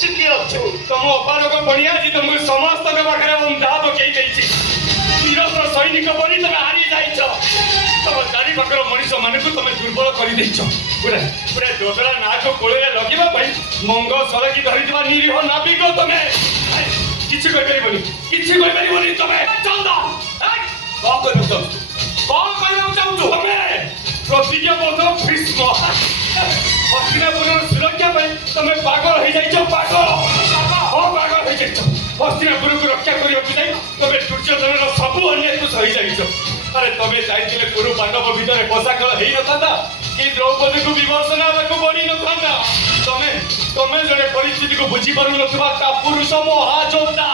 ବଞ୍ଚିକି ଅଛୁ। ତମ ଅପାରକ ପଣିଆ ଆଜି ତମକୁ ସମସ୍ତଙ୍କ ପାଖରେ ବନ୍ଧା ପକେଇ ଦେଇଛି। ନିରସ ସୈନିକ ପରି ତମେ ହାରି ଯାଇଛ। ତମ ଚାରି ପାଖର ମଣିଷ ମାନଙ୍କୁ ତମେ ଦୁର୍ବଳ କରିଦେଇଛ। ପୁରା ପୁରା ଯୋଜନା ନାକୁ କୋଳରେ ଲଗିବା ପାଇଁ ମଙ୍ଗ ସଳକି ଧରିଥିବା ନିରୀହ ନାବିକ ତମେ। କିଛି କହିପାରିବନି, କିଛି କହିପାରିବନି ତମେ। ଚନ୍ଦନ କଣ କରିବାକୁ ଚାହୁଁଛୁ? କଣ କରିବାକୁ ଚାହୁଁଛୁ? ତମେ ପ୍ରତିଜ୍ଞାବଦ୍ଧ ଭୀଷ୍ମ। ହସ୍ତିନାପୁରର ସୁରକ୍ଷା ପାଇଁ ତମେ ପାଗଳ ହେଇଯାଇଛ। ପାଗଳ, ହଁ ପାଗଳ ହେଇଯାଇଛ। ହସ୍ତିନାପୁରକୁ ରକ୍ଷା କରିବାକୁ ଯାଇ ତମେ ଦୁର୍ଯ୍ୟୋଧନର ସବୁ ଅନ୍ୟାୟକୁ ସହିଯାଇଛ। ଆରେ ତମେ ଚାହିଁଥିଲେ କୁରୁ ପାଣ୍ଡବ ଭିତରେ ପଶାକଳ ହେଇନଥାନ୍ତା କି ଦ୍ରୌପଦୀକୁ ବିମର୍ଶନ ହେବାକୁ ପଡିନଥାନ୍ତା। ତମେ ତମେ ଜଣେ ପରିସ୍ଥିତିକୁ ବୁଝିପାରୁନଥିବା ତା ପୁରୁଷ ମହାଯୋଦ୍ଧା।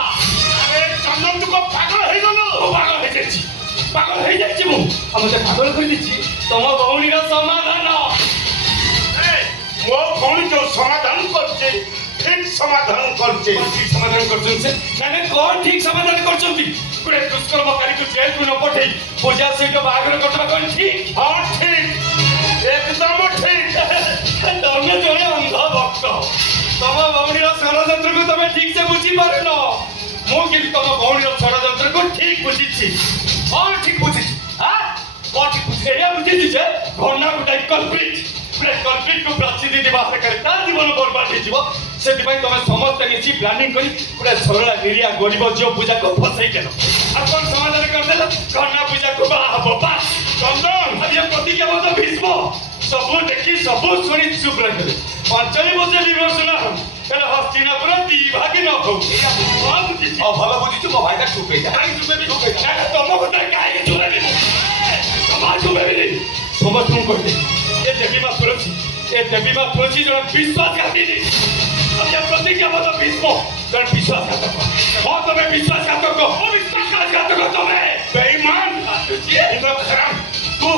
ଆରେ ଚନ୍ଦନ ତୁ କଣ ପାଗଳ ହେଇଗଲୁ? ମୁଁ ପାଗଳ ହେଇଯାଇଛି, ପାଗଳ ହେଇଯାଇଛି ମୁଁ। ଆଉ ମତେ ପାଗଳ କରିଦେଇଛି ତମ ଭଉଣୀର ସମାଧାନ। ମୋ ଭଉଣୀ ଯୋଉ ସମାଧାନ କରୁଛି ଠିକ ସମାଧାନ କରୁଛି। ଠିକ ସମାଧାନ କରୁଛନ୍ତି ସେ? ମାନେ କଣ ଠିକ ସମାଧାନ କରୁଛନ୍ତି? ଗୋଟେ ଦୁଷ୍କର୍ମକାରୀକୁ ଜେଲକୁ ନ ପଠେଇ ପୂଜା ସହିତ ବାହାଘର କରିଦେବା କଣ ଠିକ? ହଁ ଠିକ, ଏକଦମ ଠିକ। ତମେ ଜଣେ ଅନ୍ଧ ଭକ୍ତ। ତମ ଭଉଣୀର ଷଡ଼ଯନ୍ତ୍ରକୁ ତମେ ଠିକ ସେ ବୁଝିପାରୁନ। ମୁଁ କିନ୍ତୁ ତମ ଭଉଣୀର ଷଡ଼ଯନ୍ତ୍ରକୁ ଠିକ ବୁଝିଛି। କଣ ଠିକ ବୁଝିଛି? କଣ ଠିକ ବୁଝିଛି? ଏଇଆ ବୁଝିଛି ଯେ ଘନା ଗୋଟାଏ କଲପ୍ରିଟ। କଲପ୍ରିଟକୁ ପ୍ରାଚୀନ ବାହାର କରି ତା ଜୀବନ ବର୍ବାଦ ହେଇଯିବ। ସେଥିପାଇଁ ତମେ ସମସ୍ତେ ମିଶି ପ୍ଲାନିଂ କରି ଗୋଟେ ସରଳା ନିରିଆ ଗରିବ ଝିଅ ପୂଜାକୁ ଫସେଇ ଦେଲ। ଆଉ କଣ ସମାଧାନ କରିଦେଲ? ଘନା ପୂଜାକୁ ବାହା ହବ। ବାସ୍ ଚନ୍ଦନ ଆଜି ପ୍ରତିଜ୍ଞାବଦ୍ଧ ଭୀଷ୍ମ ସବୁ ଦେଖି ସବୁ ଶୁଣି ଚୁପ୍ ରହିଗଲେ। ଅଞ୍ଚଳି ବସେ ବିମର୍ଶନ ହଉ, ହେଲେ ହସ୍ତିନାପୁର ଦି ଭାଗି ନ ହଉ। କଣ ବୁଝିଛି? ଭଲ ବୁଝିଛୁ ମୋ ଭାଇଟା ଚୁପ୍ ହେଇଯା। କାହିଁକି ଚୁପ୍ ହେବି? ତମ କଥା କାହିଁକି ଚୁପ୍ ହେବି? ତମା ଚୁପ୍ ହେବିନି। ସମସ୍ତଙ୍କୁ କହିଦେବି ଏ ଦେବୀ ମା ତୁଳସୀ, ଏ ଦେବୀ ମା ତୁଳସୀ ଜଣେ ବିଶ୍ୱାସଘାତିନୀ। ପ୍ରତିଜ୍ଞାବଦ୍ଧ ଭୀଷ୍ମ ଜଣେ ବିଶ୍ୱାସଘାତକ। ହଁ ତମେ ବିଶ୍ୱାସଘାତକ, ବିଶ୍ୱାସଘାତକ ତମେ ବେଇମାନ। ତୁ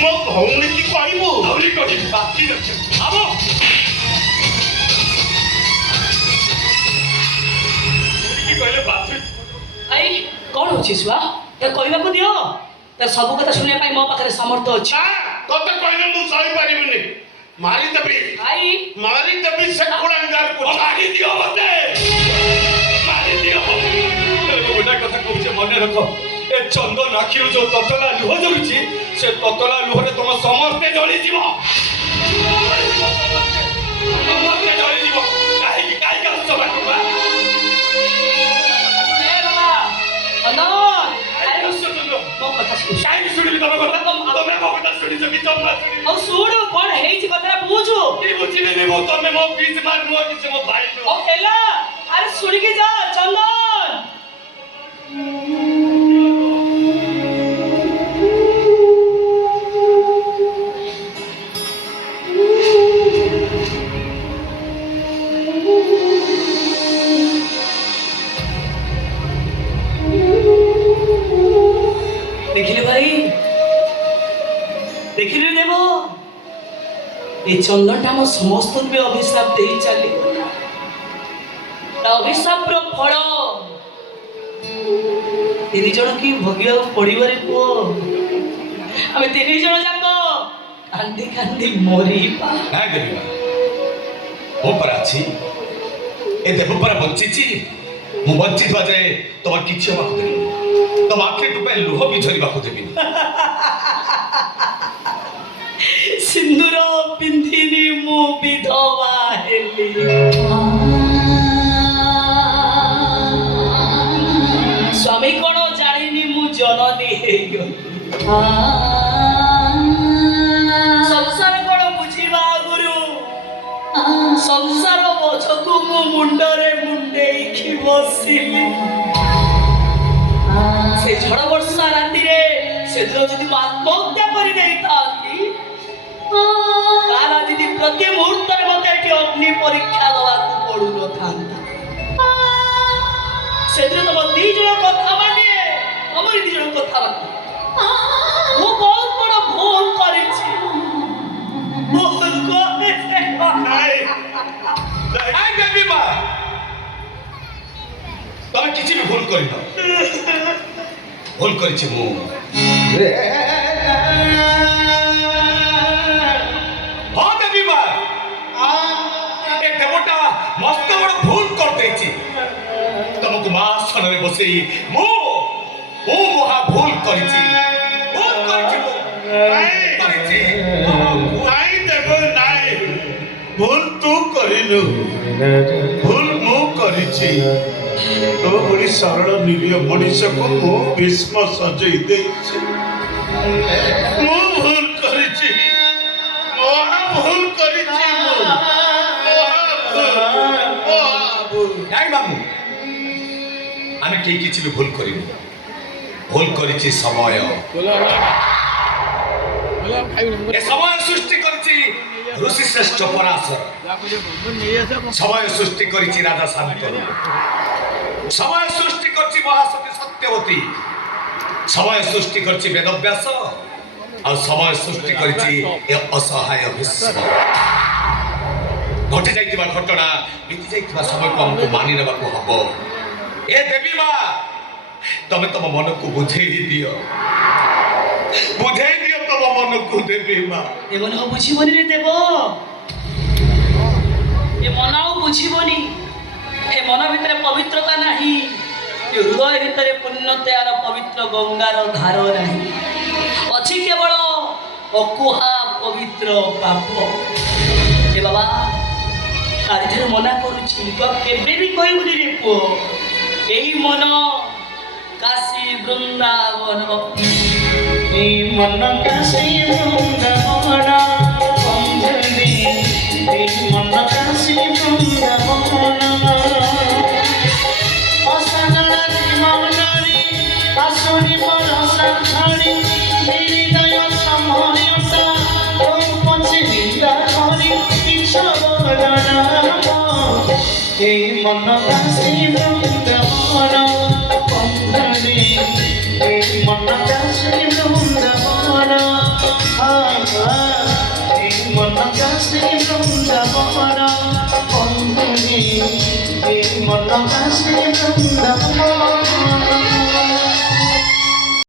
ମୋ ଭଉଣୀ କି କହିବୁ? ଆହୁରି କହିବି ବାକି ରଖିବି। ଆମ କହିଲେ ବାଥରୁମ ଆଇ କଣ ହଉଛି ଛୁଆ? କହିବାକୁ ଦିଅ। ତା ସବୁ କଥା ଶୁଣିବା ପାଇଁ ମୋ ପାଖରେ ସାମର୍ଥ୍ୟ ଅଛି। ତତେ କହିଲେ ମୁଁ ସହିପାରିବିନି। ମାରିଦେବି, ଆଇ ମାରିଦେବି ସେ କୁଳାଙ୍ଗାରକୁ। ମାରିଦିଅ ମତେ, ମାରିଦିଅ। ଗୋଟା କଥା କହୁଛେ ମନେ ରଖ, ଏ ଚନ୍ଦନ ଆଖିରୁ ଯୋଉ ତତଲା ଲୁହ ଝରୁଛି ସେ ତତଲା ଲୁହରେ ତମ ସମସ୍ତେ ଜଳିଯିବ। ସମସ୍ତେ ଜଳିଯିବ। କାହିଁକି କାହିଁକି ଆସୁଛ ପାଖକୁ? ମୋ କଥା ଶୁଣ। କାହିଁକି ଶୁଣିବି ତମ କଥା? ତମେ ମୋ କଥା ଶୁଣିଛ କି ଜମା ଶୁଣିଛ? ଆଉ ଶୁଣୁ କଣ ହେଇଛି କଥା ବୁଝୁ। କି ବୁଝିବି ମୁଁ? ତମେ ମୋ ପିସ୍ ମା ନୁହଁ କି ସେ ମୋ ଭାଇ ନୁହଁ। ଓ ହେଲା ଆରେ ଶୁଣିକି ଯା ଚନ୍ଦନ। ଦେଖିଲେ ଭାଇ, ଦେଖିଲେ ଦେବ ଏ ଚନ୍ଦନଟା ଆମ ସମସ୍ତଙ୍କୁ ଅଭିଶାପ ଦେଇ ଚାଲିଗଲା। ତା ଅଭିଶାପର ଫଳ ତିନି ଜଣ କି ଭୋଗିବାକୁ ପଡ଼ିବରେ ପୁଅ। ଆମେ ତିନି ଜଣ ଯାକ କାନ୍ଦି କାନ୍ଦି ମରିବା। ନାଇଁ ଦେବୀ ମା, ମୁଁ ପରା ଅଛି। ଏ ଦେବ ପରା ବଞ୍ଚିଛି। ମୁଁ ବଞ୍ଚିଥିବା ଯାଏ ତମର କିଛି ହବାକୁ ଦେବିନି। ତମ ଆଖି ଟୁପାଏ ଲୁହ ବି ଝରିବାକୁ ଦେବିନି। ସିନ୍ଦୁର ପିନ୍ଧିନି ମୁଁ ବିଧବା ହେଲି। ସ୍ୱାମୀ କଣ ଜାଣିନି ମୁଁ ଜନନୀ ହେଇଗଲି। ସଂସାର କଣ ବୁଝିବା ଆଗରୁ ସଂସାର ବୋଝକୁ ମୁଁ ମୁଣ୍ଡରେ ମୁଣ୍ଡେଇକି ବସିଲି। ସେ ଝଡ଼ ବର୍ଷା ରାତିରେ ସେଦିନ ଯଦି ମୁଁ ଆତ୍ମହତ୍ୟା କରି ଦେଇଥାନ୍ତି ତାହେଲେ ଯଦି ପ୍ରତି ମୁହୂର୍ତ୍ତରେ ମତେ ଏଠି ଅଗ୍ନି ପରୀକ୍ଷା ଦେବାକୁ ପଡୁନଥାନ୍ତା। ସେଦିନ ତମ ଦି ଜଣ କଥା ମାନିଏ, ତମର ଦି ଜଣ କଥା ମାନିଏ। ମୁଁ ବହୁତ ବଡ଼ ଭୁଲ କରିଛି। ଦେବୀ ମା, ତମେ କିଛି ବି ଭୁଲ କରିନ। ଭୁଲ କରିଛି ମୁଁ। ହଁ ଦେବୀ ମା, ଏ ଦେବଟା ମସ୍ତ ବଡ଼ আসନରେ বসে ମୁଁ ମହା ଭୁଲ କରିଛି ଭୁଲ କରିଛି ମୁଁ କରିଛି ନାଇଁ ଦେବ ନାଇଁ ଭୁଲ ତୁ କରିଲୁ ଭୁଲ ମୁଁ କରିଛି ତୋ ଭଳି ସରଳ ନିରୀହ ମଣିଷକୁ ମୁଁ ଭୀଷ୍ମ ସଜେଇ ଦେଇଛି ମୁଁ ଭୁଲ କରିଛି ମହା ଭୁଲ କରିଛି ମୁଁ ନାଇଁ ମାମୁଁ ଆମେ କେହି କିଛି ବି ଭୁଲ କରିନୁ ଭୁଲ କରିଛି ସମୟ ଏ ସମୟ ସୃଷ୍ଟି କରିଛି ଋଷି ଶ୍ରେଷ୍ଠ ପରାଶର ସମୟ ସୃଷ୍ଟି କରିଛି ରାଜା ଶାନ୍ତନୁ ସମୟ ସୃଷ୍ଟି କରିଛି ମହାସତୀ ସତ୍ୟବତୀ ସମୟ ସୃଷ୍ଟି କରିଛି ବେଦବ୍ୟାସ ଆଉ ସମୟ ସୃଷ୍ଟି କରିଛି ଏ ଅସହାୟ ଭୀଷ୍ମ ଘଟି ଯାଇଥିବା ଘଟଣା ବିତି ଯାଇଥିବା ସମୟକୁ ଆମକୁ ମାନି ନେବାକୁ ହବ ଏ ଦେବୀ ମା ତମେ ତମ ମନକୁ ବୁଝେଇ ଦିଅ ତମ ମନକୁ ଦେବୀ ମା ଏ ମନ ଆଉ ବୁଝିବନି ରେ ଦେବ ଏ ମନ ଆଉ ବୁଝିବନି ଏ ମନ ଭିତରେ ପବିତ୍ରତା ନାହିଁ ଏ ହୃଦୟ ଭିତରେ ପୁଣ୍ୟତାର ପବିତ୍ର ଗଙ୍ଗାର ଧାର ନାହିଁ ଅଛି କେବଳ ଅକୁହା ପବିତ୍ର ପାପ ଏ ବାବା ଆଜିଠାରୁ ମନା କରୁଛି ତ କେବେ ବି କହିବୁନି ରେ ପୁଅ ଏହି ମନ କାଶୀ ବୃନ୍ଦାବନ এই মন কাশী বৃন্দাবন বন্ধনে এই মন কাশী বৃন্দাবন অসাধনা জীবনরে আসনি পরশা ছাড়ি হৃদয় সময়তা পৌঁছে নিন্দা করি কিশোরণ এই মন কাশী বৃন্দাবন বন্ধনে এই মন কাশী বৃন্দাবন এই মন কাশী বৃন্দাবন বন্ধনে এই মন কাশী বৃন্দাবন